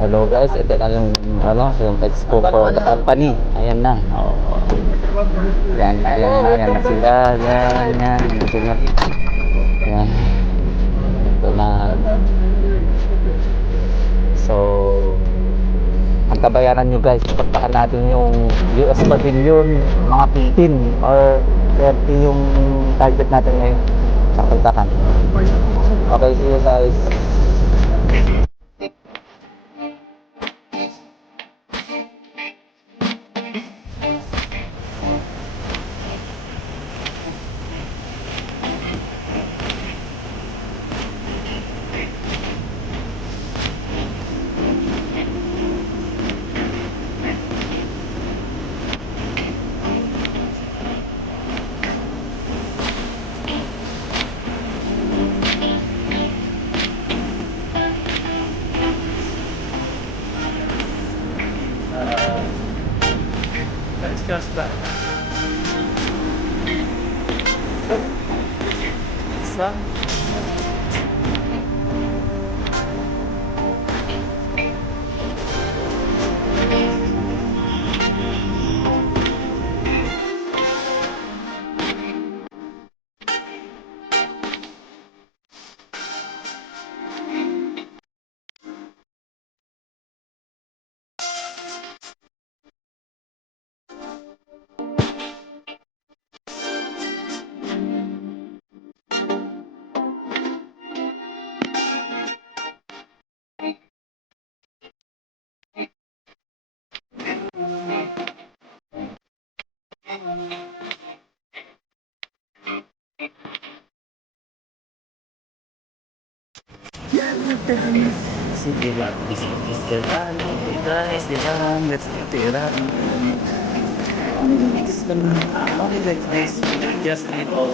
Hello guys, ito na yung expo for the company. Ayan na. Oh. Ayan na sila. Yan sila. Yan. Ito na. So, ang kabayaran nyo guys, pagpakan natin yung US Pavilion, mga 15 or 30 yung target natin ngayon sa puntahan. Okay, see you guys. Let's just that. Isa. Sige lang, this is the run, guys, the run, let's get the run. Only like this, just little.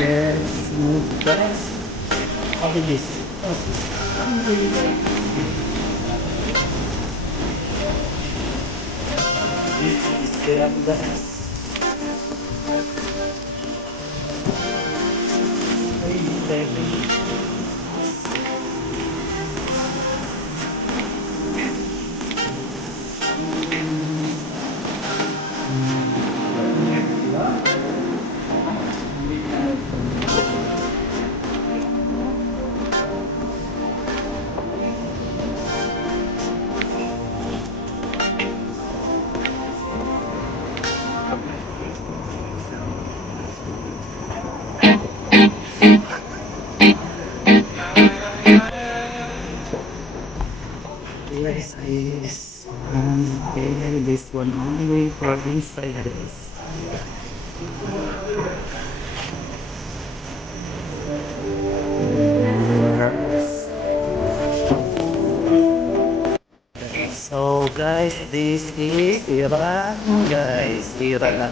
Let's move, guys. How did this? This is the guys. Yes, yes. Okay, this one only for insiders. So guys, this is Iran, guys. Iran.